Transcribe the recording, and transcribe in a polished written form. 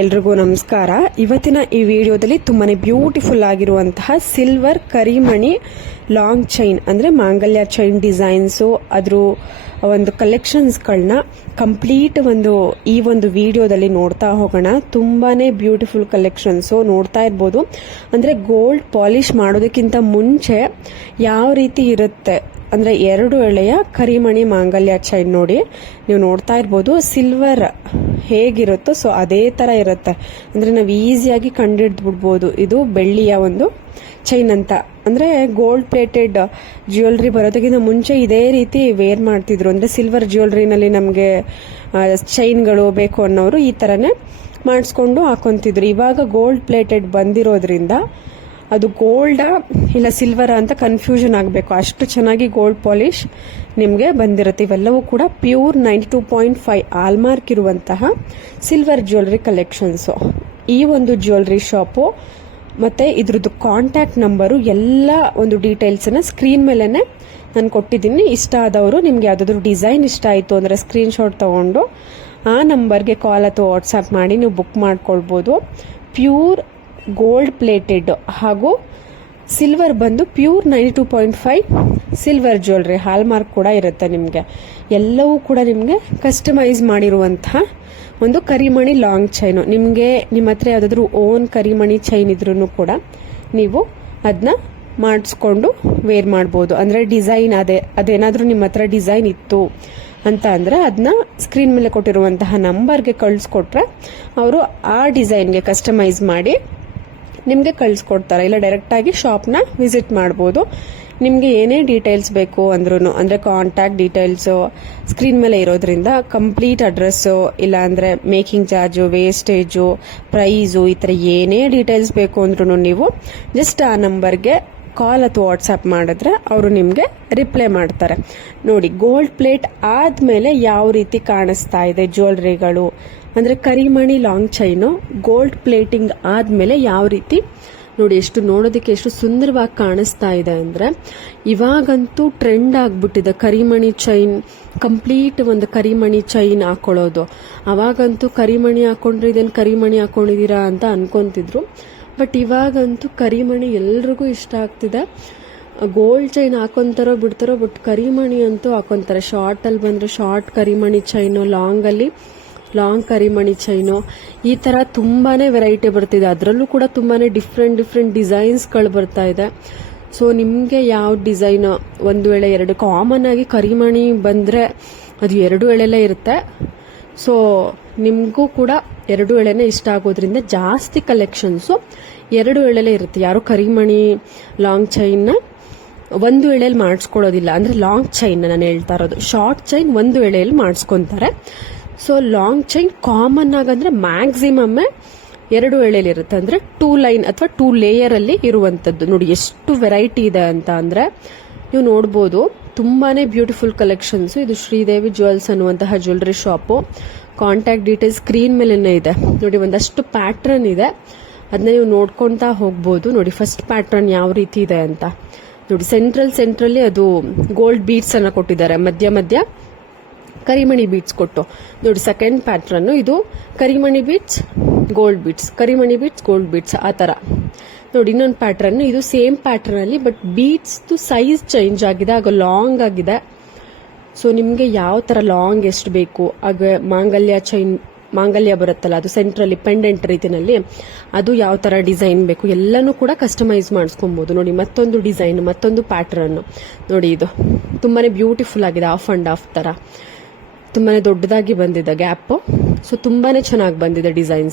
ಎಲ್ರಿಗೂ ನಮಸ್ಕಾರ. ಇವತ್ತಿನ ಈ ವಿಡಿಯೋದಲ್ಲಿ ತುಂಬಾನೇ ಬ್ಯೂಟಿಫುಲ್ ಆಗಿರುವಂತಹ ಸಿಲ್ವರ್ ಕರಿಮಣಿ ಲಾಂಗ್ ಚೈನ್ ಅಂದ್ರೆ ಮಾಂಗಲ್ಯ ಚೈನ್ ಡಿಸೈನ್ಸು ಅದ್ರ ಒಂದು ಕಲೆಕ್ಷನ್ಸ್ಗಳನ್ನ ಕಂಪ್ಲೀಟ್ ಈ ಒಂದು ವಿಡಿಯೋದಲ್ಲಿ ನೋಡ್ತಾ ಹೋಗೋಣ. ತುಂಬಾನೇ ಬ್ಯೂಟಿಫುಲ್ ಕಲೆಕ್ಷನ್ಸು ನೋಡ್ತಾ ಇರ್ಬೋದು. ಅಂದ್ರೆ ಗೋಲ್ಡ್ ಪಾಲಿಶ್ ಮಾಡೋದಕ್ಕಿಂತ ಮುಂಚೆ ಯಾವ ರೀತಿ ಇರುತ್ತೆ ಅಂದ್ರೆ 2 ಎಳೆಯ ಕರಿಮಣಿ ಮಾಂಗಲ್ಯ ಚೈನ್ ನೋಡಿ ನೀವು ನೋಡ್ತಾ ಇರ್ಬೋದು. ಸಿಲ್ವರ್ ಹೇಗಿರುತ್ತೋ ಸೊ ಅದೇ ತರ ಇರುತ್ತೆ. ಅಂದ್ರೆ ನಾವು ಈಸಿಯಾಗಿ ಕಂಡಿಡ್ದು ಬಿಡ್ಬೋದು ಇದು ಬೆಳ್ಳಿಯ ಒಂದು ಚೈನ್ ಅಂತ. ಅಂದ್ರೆ ಗೋಲ್ಡ್ ಪ್ಲೇಟೆಡ್ ಜ್ಯುವೆಲ್ರಿ ಬರೋದಕ್ಕಿಂತ ಮುಂಚೆ ಇದೇ ರೀತಿ ವೇರ್ ಮಾಡ್ತಿದ್ರು. ಅಂದ್ರೆ ಸಿಲ್ವರ್ ಜ್ಯುವೆಲ್ರಿನಲ್ಲಿ ನಮಗೆ ಚೈನ್ಗಳು ಬೇಕು ಅನ್ನೋರು ಈ ತರನೇ ಮಾಡಿಸ್ಕೊಂಡು ಹಾಕೊಂತಿದ್ರು. ಇವಾಗ ಗೋಲ್ಡ್ ಪ್ಲೇಟೆಡ್ ಬಂದಿರೋದ್ರಿಂದ ಅದು ಗೋಲ್ಡಾ ಇಲ್ಲ ಸಿಲ್ವರ್ ಅಂತ ಕನ್ಫ್ಯೂಷನ್ ಆಗಬೇಕು, ಅಷ್ಟು ಚೆನ್ನಾಗಿ ಗೋಲ್ಡ್ ಪಾಲಿಶ್ ನಿಮಗೆ ಬಂದಿರುತ್ತೆ. ಇವೆಲ್ಲವೂ ಕೂಡ ಪ್ಯೂರ್ 92.5 ಆಲ್ಮಾರ್ಕ್ ಇರುವಂತಹ ಸಿಲ್ವರ್ ಜ್ಯುವೆಲ್ರಿ ಕಲೆಕ್ಷನ್ಸು. ಈ ಒಂದು ಜ್ಯುವೆಲ್ರಿ ಶಾಪು ಮತ್ತೆ ಇದ್ರದ್ದು ಕಾಂಟ್ಯಾಕ್ಟ್ ನಂಬರು ಎಲ್ಲ ಒಂದು ಡೀಟೇಲ್ಸನ್ನ ಸ್ಕ್ರೀನ್ ಮೇಲೆನೆ ನಾನು ಕೊಟ್ಟಿದ್ದೀನಿ. ಇಷ್ಟ ಆದವರು ನಿಮ್ಗೆ ಯಾವ್ದಾದ್ರು ಡಿಸೈನ್ ಇಷ್ಟ ಆಯಿತು ಅಂದ್ರೆ ಸ್ಕ್ರೀನ್ ಶಾಟ್ ತಗೊಂಡು ಆ ನಂಬರ್ಗೆ ಕಾಲ್ ಅಥವಾ ವಾಟ್ಸ್ಆ್ಯಪ್ ಮಾಡಿ ನೀವು ಬುಕ್ ಮಾಡ್ಕೊಳ್ಬೋದು. ಪ್ಯೂರ್ ಗೋಲ್ಡ್ ಪ್ಲೇಟೆಡ್ ಹಾಗೂ ಸಿಲ್ವರ್ ಬಂದು ಪ್ಯೂರ್ 92.5 ಸಿಲ್ವರ್ ಜ್ಯುವೆಲ್ರಿ ಹಾಲ್ಮಾರ್ಕ್ ಕೂಡ ಇರುತ್ತೆ ನಿಮಗೆ. ಎಲ್ಲವೂ ಕೂಡ ನಿಮಗೆ ಕಸ್ಟಮೈಸ್ ಮಾಡಿರುವಂತಹ ಒಂದು ಕರಿಮಣಿ ಲಾಂಗ್ ಚೈನು. ನಿಮಗೆ ನಿಮ್ಮ ಹತ್ರ ಯಾವುದಾದ್ರೂ ಓನ್ ಕರಿಮಣಿ ಚೈನ್ ಇದ್ರೂ ಕೂಡ ನೀವು ಅದನ್ನ ಮಾಡಿಸ್ಕೊಂಡು ವೇರ್ ಮಾಡ್ಬೋದು. ಅಂದ್ರೆ ಡಿಸೈನ್ ಅದೇನಾದ್ರೂ ನಿಮ್ಮ ಹತ್ರ ಡಿಸೈನ್ ಇತ್ತು ಅಂತ ಅಂದ್ರೆ ಅದನ್ನ ಸ್ಕ್ರೀನ್ ಮೇಲೆ ಕೊಟ್ಟಿರುವಂತಹ ನಂಬರ್ಗೆ ಕಳಿಸ್ಕೊಟ್ರೆ ಅವರು ಆ ಡಿಸೈನ್ಗೆ ಕಸ್ಟಮೈಸ್ ಮಾಡಿ ನಿಮಗೆ ಕಳಿಸ್ಕೊಡ್ತಾರೆ. ಇಲ್ಲ ಡೈರೆಕ್ಟ್ ಆಗಿ ಶಾಪ್ನ ವಿಸಿಟ್ ಮಾಡ್ಬೋದು. ನಿಮಗೆ ಏನೇ ಡೀಟೇಲ್ಸ್ ಬೇಕು ಅಂದ್ರೂ ಅಂದ್ರೆ ಕಾಂಟ್ಯಾಕ್ಟ್ ಡೀಟೇಲ್ಸು ಸ್ಕ್ರೀನ್ ಮೇಲೆ ಇರೋದ್ರಿಂದ ಕಂಪ್ಲೀಟ್ ಅಡ್ರೆಸ್ಸು ಇಲ್ಲ ಅಂದ್ರೆ ಮೇಕಿಂಗ್ ಚಾರ್ಜು, ವೇಸ್ಟೇಜು, ಪ್ರೈಸು ಈ ಥರ ಏನೇ ಡೀಟೇಲ್ಸ್ ಬೇಕು ಅಂದ್ರೂ ನೀವು ಜಸ್ಟ್ ಆ ನಂಬರ್ಗೆ ಕಾಲ್ ಅಥವಾ ವಾಟ್ಸ್ಆ್ಯಪ್ ಮಾಡಿದ್ರೆ ಅವರು ನಿಮಗೆ ರಿಪ್ಲೈ ಮಾಡ್ತಾರೆ. ನೋಡಿ ಗೋಲ್ಡ್ ಪ್ಲೇಟ್ ಆದ್ಮೇಲೆ ಯಾವ ರೀತಿ ಕಾಣಿಸ್ತಾ ಇದೆ ಜ್ಯುವೆಲ್ರಿಗಳು ಅಂದ್ರೆ ಕರಿಮಣಿ ಲಾಂಗ್ ಚೈನು ಗೋಲ್ಡ್ ಪ್ಲೇಟಿಂಗ್ ಆದ್ಮೇಲೆ ಯಾವ ರೀತಿ ನೋಡಿ ಎಷ್ಟು ನೋಡೋದಕ್ಕೆ ಎಷ್ಟು ಸುಂದರವಾಗಿ ಕಾಣಿಸ್ತಾ ಇದೆ ಅಂದ್ರೆ ಇವಾಗಂತೂ ಟ್ರೆಂಡ್ ಆಗ್ಬಿಟ್ಟಿದೆ ಕರಿಮಣಿ ಚೈನ್. ಕಂಪ್ಲೀಟ್ ಒಂದು ಕರಿಮಣಿ ಚೈನ್ ಹಾಕೊಳ್ಳೋದು. ಅವಾಗಂತೂ ಕರಿಮಣಿ ಹಾಕೊಂಡ್ರೆ ಇದೇನು ಕರಿಮಣಿ ಹಾಕೊಂಡಿದೀರಾ ಅಂತ ಅನ್ಕೊಂತಿದ್ರು. ಬಟ್ ಇವಾಗಂತೂ ಕರಿಮಣಿ ಎಲ್ರಿಗೂ ಇಷ್ಟ ಆಗ್ತಿದೆ. ಗೋಲ್ಡ್ ಚೈನ್ ಹಾಕೊಂತಾರೋ ಬಿಡ್ತಾರೋ ಬಟ್ ಕರಿಮಣಿ ಅಂತೂ ಹಾಕೊಂತಾರೆ. ಶಾರ್ಟ್ ಅಲ್ಲಿ ಬಂದ್ರೆ ಶಾರ್ಟ್ ಕರಿಮಣಿ ಚೈನು, ಲಾಂಗ್ ಅಲ್ಲಿ ಲಾಂಗ್ ಕರಿಮಣಿ ಚೈನು, ಈ ತರ ತುಂಬಾನೇ ವೆರೈಟಿ ಬರ್ತಿದೆ. ಅದರಲ್ಲೂ ಕೂಡ ತುಂಬಾನೇ ಡಿಫ್ರೆಂಟ್ ಡಿಸೈನ್ಸ್ಗಳು ಬರ್ತಾ ಇದೆ. ಸೊ ನಿಮ್ಗೆ ಯಾವ ಡಿಸೈನ್ ಒಂದು ವೇಳೆ ಎರಡು ಕಾಮನ್ ಆಗಿ ಕರಿಮಣಿ ಬಂದ್ರೆ ಅದು 2 ಎಳೆಲೇ ಇರುತ್ತೆ. ಸೊ ನಿಮ್ಗೂ ಕೂಡ 2 ಎಳೆನೇ ಇಷ್ಟ ಆಗೋದ್ರಿಂದ ಜಾಸ್ತಿ ಕಲೆಕ್ಷನ್ಸು 2 ಎಳೆಲೇ ಇರುತ್ತೆ. ಯಾರು ಕರಿಮಣಿ ಲಾಂಗ್ ಚೈನ್ನ 1 ಎಳೆಯಲ್ಲಿ ಮಾಡಿಸ್ಕೊಳ್ಳೋದಿಲ್ಲ. ಅಂದ್ರೆ ಲಾಂಗ್ ಚೈನ್ ನಾನು ಹೇಳ್ತಾ ಇರೋದು. ಶಾರ್ಟ್ ಚೈನ್ 1 ಎಳೆಯಲ್ಲಿ ಮಾಡಿಸ್ಕೊಂತಾರೆ. ಸೊ ಲಾಂಗ್ ಚೈನ್ ಕಾಮನ್ ಆಗಂದ್ರೆ ಮ್ಯಾಕ್ಸಿಮಮ್ 2 ಎಳೆಯಲ್ಲಿ ಇರುತ್ತೆ. ಅಂದ್ರೆ 2 ಲೈನ್ ಅಥವಾ 2 ಲೇಯರ್ ಅಲ್ಲಿ ಇರುವಂತದ್ದು. ನೋಡಿ ಎಷ್ಟು ವೆರೈಟಿ ಇದೆ ಅಂತ ಅಂದ್ರೆ ನೀವು ನೋಡ್ಬೋದು. ತುಂಬಾನೇ ಬ್ಯೂಟಿಫುಲ್ ಕಲೆಕ್ಷನ್ಸ್. ಇದು ಶ್ರೀದೇವಿ ಜ್ಯುವೆಲ್ಸ್ ಅನ್ನುವಂತಹ jewellery shop. Contact details screen ಮೇಲೆನೇ ಇದೆ ನೋಡಿ. ಒಂದಷ್ಟು ಪ್ಯಾಟ್ರನ್ ಇದೆ, ಅದನ್ನ ನೀವು ನೋಡ್ಕೊಂತಾ ಹೋಗ್ಬೋದು. ನೋಡಿ ಫಸ್ಟ್ ಪ್ಯಾಟ್ರನ್ ಯಾವ ರೀತಿ ಇದೆ ಅಂತ ನೋಡಿ. ಸೆಂಟ್ರಲ್ಲಿ ಅದು ಗೋಲ್ಡ್ ಬೀಡ್ಸ್ ಅನ್ನ ಕೊಟ್ಟಿದ್ದಾರೆ, ಮಧ್ಯ ಕರಿಮಣಿ ಬೀಡ್ಸ್ ಕೊಟ್ಟು ನೋಡಿ. ಸೆಕೆಂಡ್ ಪ್ಯಾಟ್ರನ್ ಇದು ಕರಿಮಣಿ ಬೀಡ್ಸ್ ಗೋಲ್ಡ್ ಬೀಡ್ಸ್, ಕರಿಮಣಿ ಬೀಡ್ಸ್ ಗೋಲ್ಡ್ ಬೀಡ್ಸ್ ಆ ತರ ನೋಡಿ. ಇನ್ನೊಂದು ಪ್ಯಾಟ್ರನ್ ಇದು ಸೇಮ್ ಪ್ಯಾಟ್ರನ್ ಅಲ್ಲಿ ಬಟ್ ಬೀಡ್ಸ್ ಸೈಜ್ ಚೇಂಜ್ ಆಗಿದೆ, ಆಗ ಲಾಂಗ್ ಆಗಿದೆ. ಸೊ ನಿಮ್ಗೆ ಯಾವ ತರ ಲಾಂಗ್ ಎಷ್ಟು ಬೇಕು, ಆಗ ಮಾಂಗಲ್ಯ ಚೈನ್ ಮಾಂಗಲ್ಯ ಬರುತ್ತಲ್ಲ ಅದು ಸೆಂಟ್ರಲ್ಲಿ ಪೆಂಡೆಂಟ್ ರೀತಿನಲ್ಲಿ ಅದು ಯಾವ ತರ ಡಿಸೈನ್ ಬೇಕು ಎಲ್ಲನೂ ಕೂಡ ಕಸ್ಟಮೈಸ್ ಮಾಡಿಸ್ಕೊಬಹುದು. ನೋಡಿ ಮತ್ತೊಂದು ಡಿಸೈನ್, ಮತ್ತೊಂದು ಪ್ಯಾಟ್ರನ್ ನೋಡಿ. ಇದು ತುಂಬಾನೇ ಬ್ಯೂಟಿಫುಲ್ ಆಗಿದೆ. ಆಫ್ ಅಂಡ್ ಆಫ್ ತರ ತುಂಬಾನೇ ದೊಡ್ಡದಾಗಿ ಬಂದಿದೆ ಗ್ಯಾಪ್. ಸೊ ತುಂಬಾನೇ ಚೆನ್ನಾಗಿ ಬಂದಿದೆ ಡಿಸೈನ್ಸ್.